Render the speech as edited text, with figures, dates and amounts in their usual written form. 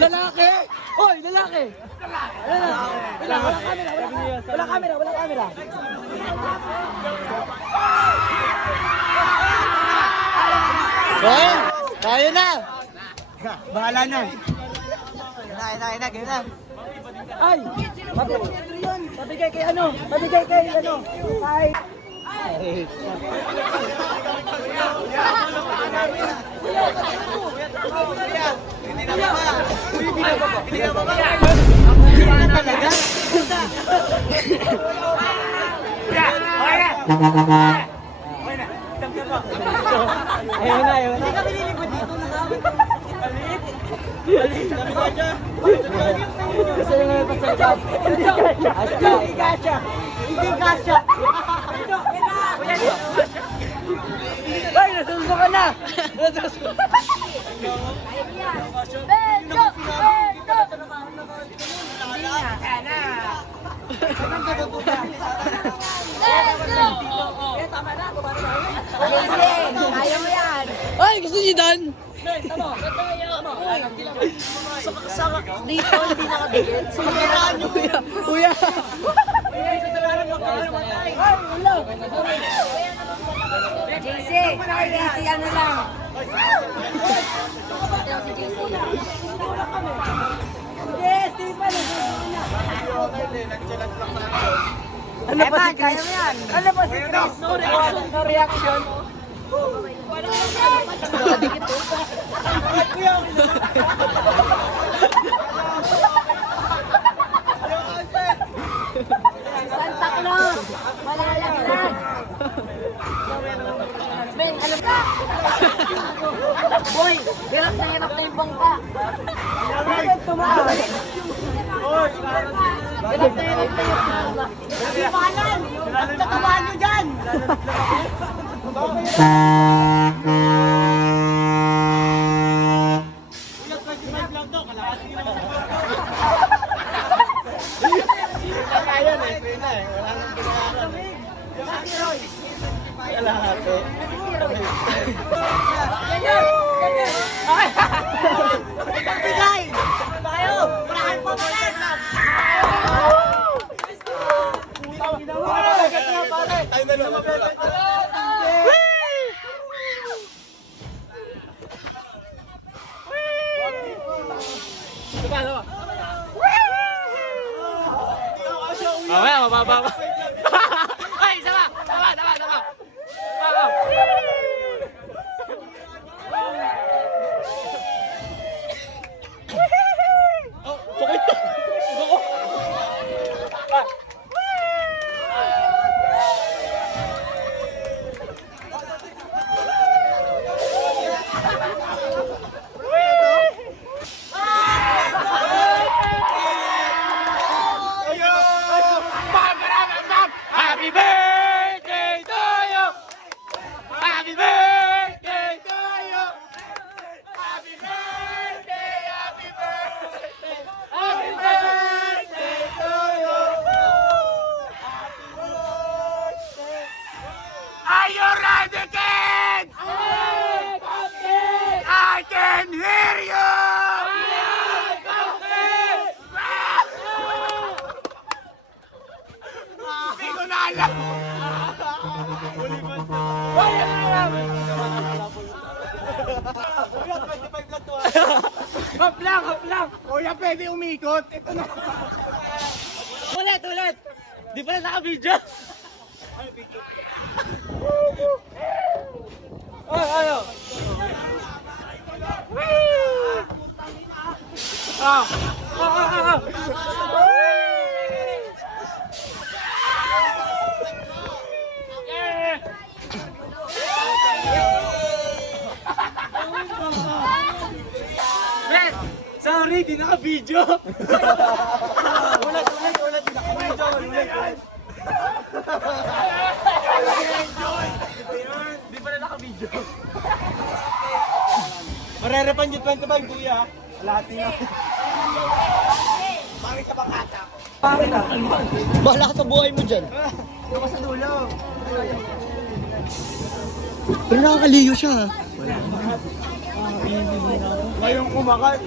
Lalaki! Hoy, lalaki! Wala camera. Hoy! Tayo na! Bahala na. Game na. Ay! Mabigay kay ano? Kay... Ayun na. Hindi kami lilipad dito na namin. Gusto nyo ngayon pasagap. Hindi kasha. Ay, nasuso ka na. Ayaw mo yan. Ay, gusto niyo Dan? Dito, hindi nakabigil. Sumakiraan nyo. Kuya. JC, ano lang. Ito si JC. Yes, di pa na. Ano pa si Chris? Ano pa si Chris? No reaction. Santa Claus! Malalaglag! Ben, ano ka? Boy, hirap na yung bangka. Bakit tumawa? Hirap na yung bangka. Ipanan! Tatamaan nyo dyan! Mamaya, mababa. Ay, sama. Happy birthday to you! Happy birthday to you! Happy birthday, happy birthday! Happy birthday to you! Happy birthday! Are you ready, kids? I can hear you! Hindi ko na alam! Hop lang! Kuya, pwede umikot. Ito na. Ulit! Di pala naka-video. Ano? Ben, sorry, di naka-video. Ulit, di naka-video. Di pala naka-video. Marerepan yung 25, kuya. Lahat niya. Bakit ka bang ata? Bahala ka sa buhay mo dyan. Ito sa dulo. Pero nakakaliyo siya. Ngayong kumakat.